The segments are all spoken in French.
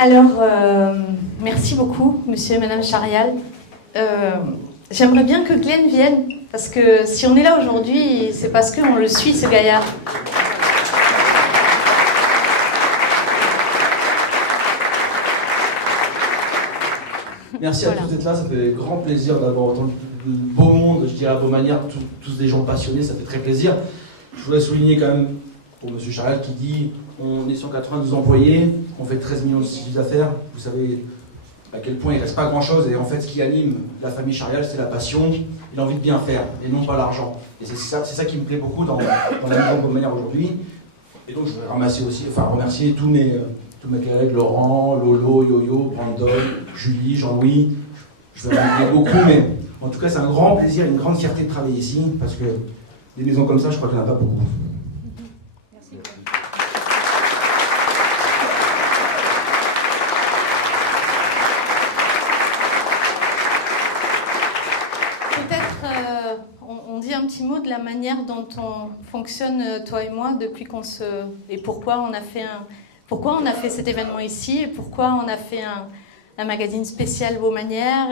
Alors, merci beaucoup, monsieur et madame Charial. J'aimerais bien que Glenn vienne, parce que si on est là aujourd'hui, c'est parce qu'on le suit, ce gaillard. Merci à tous d'être là, ça fait grand plaisir d'avoir autant de beau monde, je dirais à vos manières, tous des gens passionnés, ça fait très plaisir. Je voudrais souligner quand même, pour M. Charial qui dit on est 192 employés, on fait 13 millions de chiffres d'affaires, vous savez à quel point il ne reste pas grand-chose, et en fait ce qui anime la famille Charial, c'est la passion et l'envie de bien faire, et non pas l'argent. Et c'est ça qui me plaît beaucoup dans la maison de vos manières aujourd'hui. Et donc je voudrais remercier tous mes collègues, Laurent, Lolo, Yo-Yo, Brandon, Julie, Jean-Louis. Je vais en oublier beaucoup, mais en tout cas, c'est un grand plaisir et une grande fierté de travailler ici, parce que des maisons comme ça, je crois qu'il n'y en a pas beaucoup. Merci. Peut-être, on dit un petit mot de la manière dont on fonctionne, toi et moi, depuis qu'on se... Et pourquoi on a fait cet événement ici, et pourquoi on a fait un magazine spécial Vos Manières,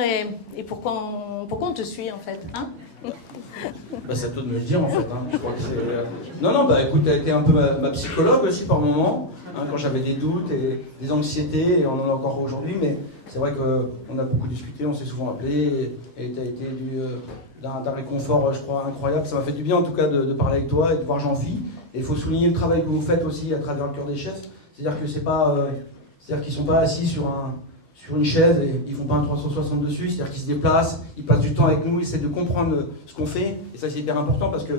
et pourquoi on te suit en fait, hein? C'est à toi de me le dire en fait, hein. Je crois que c'est... Non, écoute, tu as été un peu ma psychologue aussi par moment, hein, quand j'avais des doutes et des anxiétés, et on en a encore aujourd'hui, mais c'est vrai qu'on a beaucoup discuté, on s'est souvent appelé, et tu as été d'un réconfort, je crois, incroyable. Ça m'a fait du bien en tout cas de parler avec toi et de voir Jean-Phi, et il faut souligner le travail que vous faites aussi à travers le Cœur des Chefs. C'est-à-dire que c'est-à-dire qu'ils ne sont pas assis sur une chaise et ils ne font pas un 360 dessus, c'est-à-dire qu'ils se déplacent, ils passent du temps avec nous, ils essaient de comprendre ce qu'on fait, et ça c'est hyper important parce que,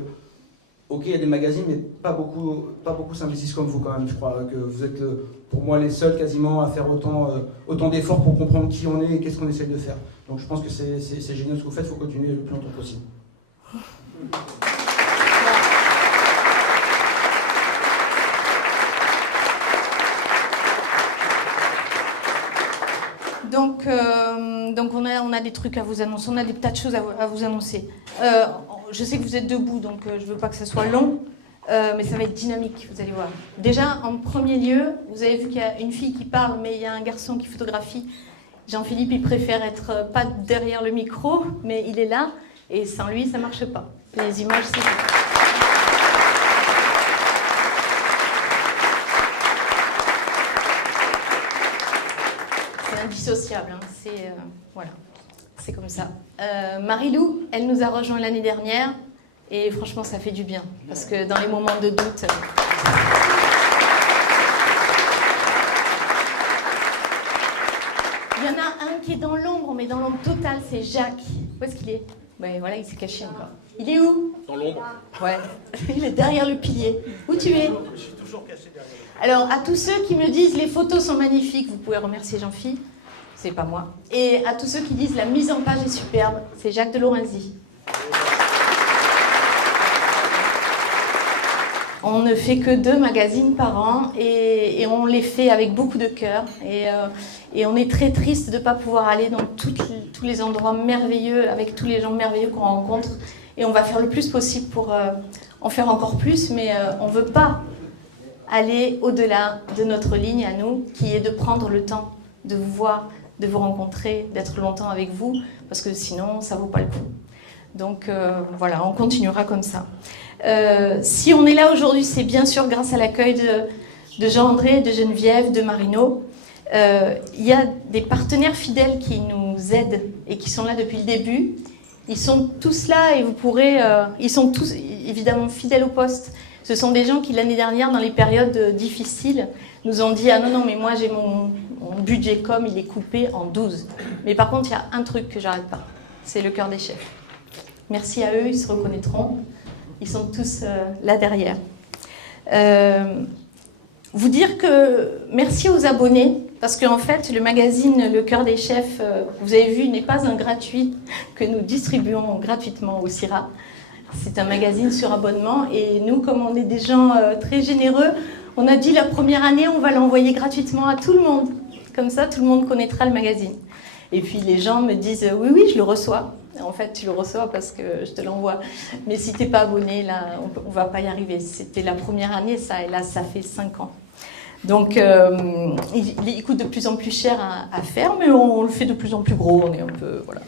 ok, il y a des magazines, mais pas beaucoup s'investissent comme vous quand même, je crois que vous êtes pour moi les seuls quasiment à faire autant d'efforts pour comprendre qui on est et qu'est-ce qu'on essaie de faire. Donc je pense que c'est génial ce que vous faites, il faut continuer le plus longtemps possible. Donc on a des trucs à vous annoncer, on a des tas de choses à vous annoncer. Je sais que vous êtes debout, donc je ne veux pas que ça soit long, mais ça va être dynamique, vous allez voir. Déjà, en premier lieu, vous avez vu qu'il y a une fille qui parle, mais il y a un garçon qui photographie. Jean-Philippe, il préfère être pas derrière le micro, mais il est là, et sans lui, ça ne marche pas. Les images, c'est ça. Indissociable, hein. Voilà, c'est comme ça. Marie-Lou, elle nous a rejoint l'année dernière et franchement ça fait du bien parce que dans les moments de doute... Il y en a un qui est dans l'ombre, mais dans l'ombre totale, c'est Jacques. Où est-ce qu'il est? Ben voilà, il s'est caché encore. Il est où? Dans l'ombre. Ouais, il est derrière le pilier. Où tu es? Je suis toujours caché derrière. Alors, à tous ceux qui me disent les photos sont magnifiques, vous pouvez remercier Jean-Phi, c'est pas moi. Et à tous ceux qui disent la mise en page est superbe, c'est Jacques de Lorenzi. On ne fait que 2 magazines par an et on les fait avec beaucoup de cœur. Et on est très triste de ne pas pouvoir aller dans tous les endroits merveilleux, avec tous les gens merveilleux qu'on rencontre. Et on va faire le plus possible pour en faire encore plus, mais on ne veut pas aller au-delà de notre ligne à nous, qui est de prendre le temps de vous voir, de vous rencontrer, d'être longtemps avec vous, parce que sinon, ça ne vaut pas le coup. Donc voilà, on continuera comme ça. Si on est là aujourd'hui, c'est bien sûr grâce à l'accueil de Jean-André, de Geneviève, de Marino. Il y a des partenaires fidèles qui nous aident et qui sont là depuis le début. Ils sont tous là et vous pourrez... ils sont tous évidemment fidèles au poste. Ce sont des gens qui, l'année dernière, dans les périodes difficiles, nous ont dit « Ah non, mais moi, j'ai mon budget com, il est coupé en 12. » Mais par contre, il y a un truc que j'arrête pas, c'est le Cœur des Chefs. Merci à eux, ils se reconnaîtront. Ils sont tous là derrière. Vous dire que merci aux abonnés, parce qu'en fait, le magazine Le Cœur des Chefs, vous avez vu, n'est pas un gratuit que nous distribuons gratuitement au CIRA. C'est un magazine sur abonnement et nous, comme on est des gens très généreux, on a dit la première année, on va l'envoyer gratuitement à tout le monde. Comme ça, tout le monde connaîtra le magazine. Et puis les gens me disent « Oui, je le reçois ». En fait, tu le reçois parce que je te l'envoie. Mais si tu n'es pas abonné, là, on ne va pas y arriver. C'était la première année, ça, et là, ça fait 5 ans. Donc, il coûte de plus en plus cher à faire, mais on le fait de plus en plus gros. On est un peu, voilà.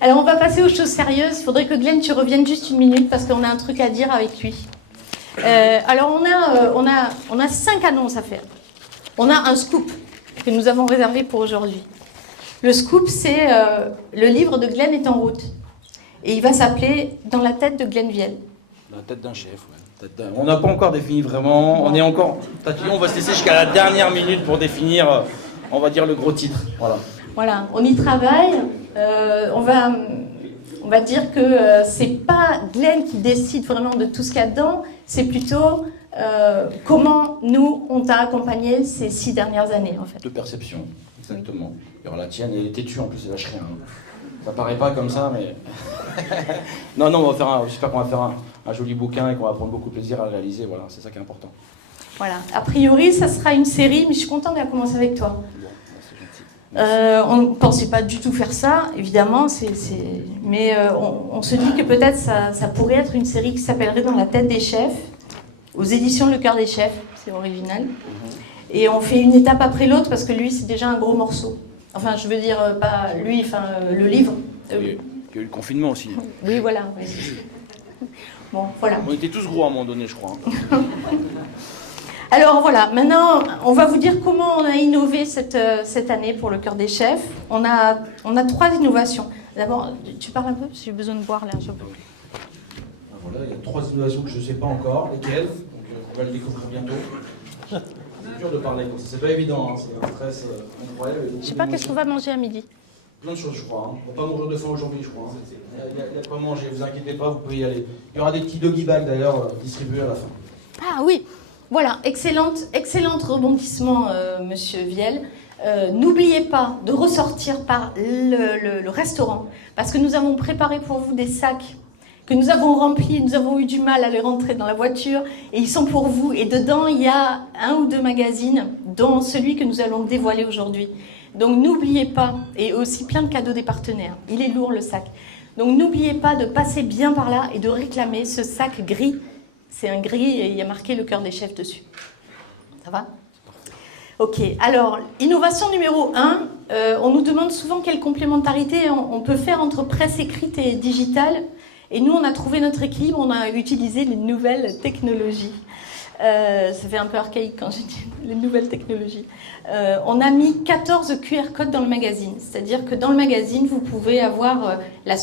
Alors, on va passer aux choses sérieuses. Il faudrait que Glenn, tu reviennes juste une minute parce qu'on a un truc à dire avec lui. Alors, on a 5 annonces à faire. On a un scoop que nous avons réservé pour aujourd'hui. Le scoop, c'est le livre de Glenn est en route. Et il va s'appeler Dans la tête de Glenn Viel. La tête d'un chef, ouais. On n'a pas encore défini vraiment. On est encore. On va se laisser jusqu'à la dernière minute pour définir, on va dire, le gros titre. Voilà, on y travaille. On va dire que c'est pas Glenn qui décide vraiment de tout ce qu'il y a dedans. C'est plutôt comment nous, on t'a accompagné ces 6 dernières années, en fait. De perception, exactement. Il y aura la tienne, elle est têtue en plus, elle lâche rien. Ça paraît pas comme ça, mais... non, j'espère qu'on va faire un joli bouquin et qu'on va prendre beaucoup de plaisir à le réaliser, voilà, c'est ça qui est important. Voilà, a priori, ça sera une série, mais je suis contente de la commencer avec toi. Bon, c'est gentil. On ne pensait pas du tout faire ça, évidemment, mais on se dit que peut-être ça pourrait être une série qui s'appellerait Dans la tête des chefs, aux éditions Le Cœur des Chefs, c'est original. Et on fait une étape après l'autre parce que lui, c'est déjà un gros morceau. Enfin, je veux dire, pas lui, enfin, le livre. Il y a eu le confinement aussi. Oui, voilà. Oui, bon, voilà. On était tous gros à un moment donné, je crois. Alors voilà, maintenant, on va vous dire comment on a innové cette année pour Le Cœur des Chefs. On a 3 innovations. D'abord, tu parles un peu parce que j'ai besoin de boire là. Voilà, il y a 3 innovations que je ne sais pas encore. Lesquelles? Donc, on va le découvrir bientôt. C'est dur de parler, c'est pas évident, hein. C'est un stress incroyable. Je sais pas qu'est-ce qu'on va manger à midi. Plein de choses, je crois. Hein. On va pas mourir de faim aujourd'hui, je crois. Hein. Il y a quoi manger, vous inquiétez pas, vous pouvez y aller. Il y aura des petits doggy bags d'ailleurs distribués à la fin. Ah oui, voilà, excellent rebondissement, Monsieur Viel. N'oubliez pas de ressortir par le restaurant, parce que nous avons préparé pour vous des sacs que nous avons remplis, nous avons eu du mal à les rentrer dans la voiture, et ils sont pour vous. Et dedans, il y a 1 ou 2 magazines, dont celui que nous allons dévoiler aujourd'hui. Donc n'oubliez pas, et aussi plein de cadeaux des partenaires. Il est lourd le sac. Donc n'oubliez pas de passer bien par là et de réclamer ce sac gris. C'est un gris et il y a marqué Le Cœur des Chefs dessus. Ça va ? Ok, alors, innovation numéro 1, on nous demande souvent quelle complémentarité on peut faire entre presse écrite et digitale. Et nous, on a trouvé notre équilibre, on a utilisé les nouvelles technologies. Ça fait un peu archaïque quand je dis les nouvelles technologies. On a mis 14 QR codes dans le magazine. C'est-à-dire que dans le magazine, vous pouvez avoir la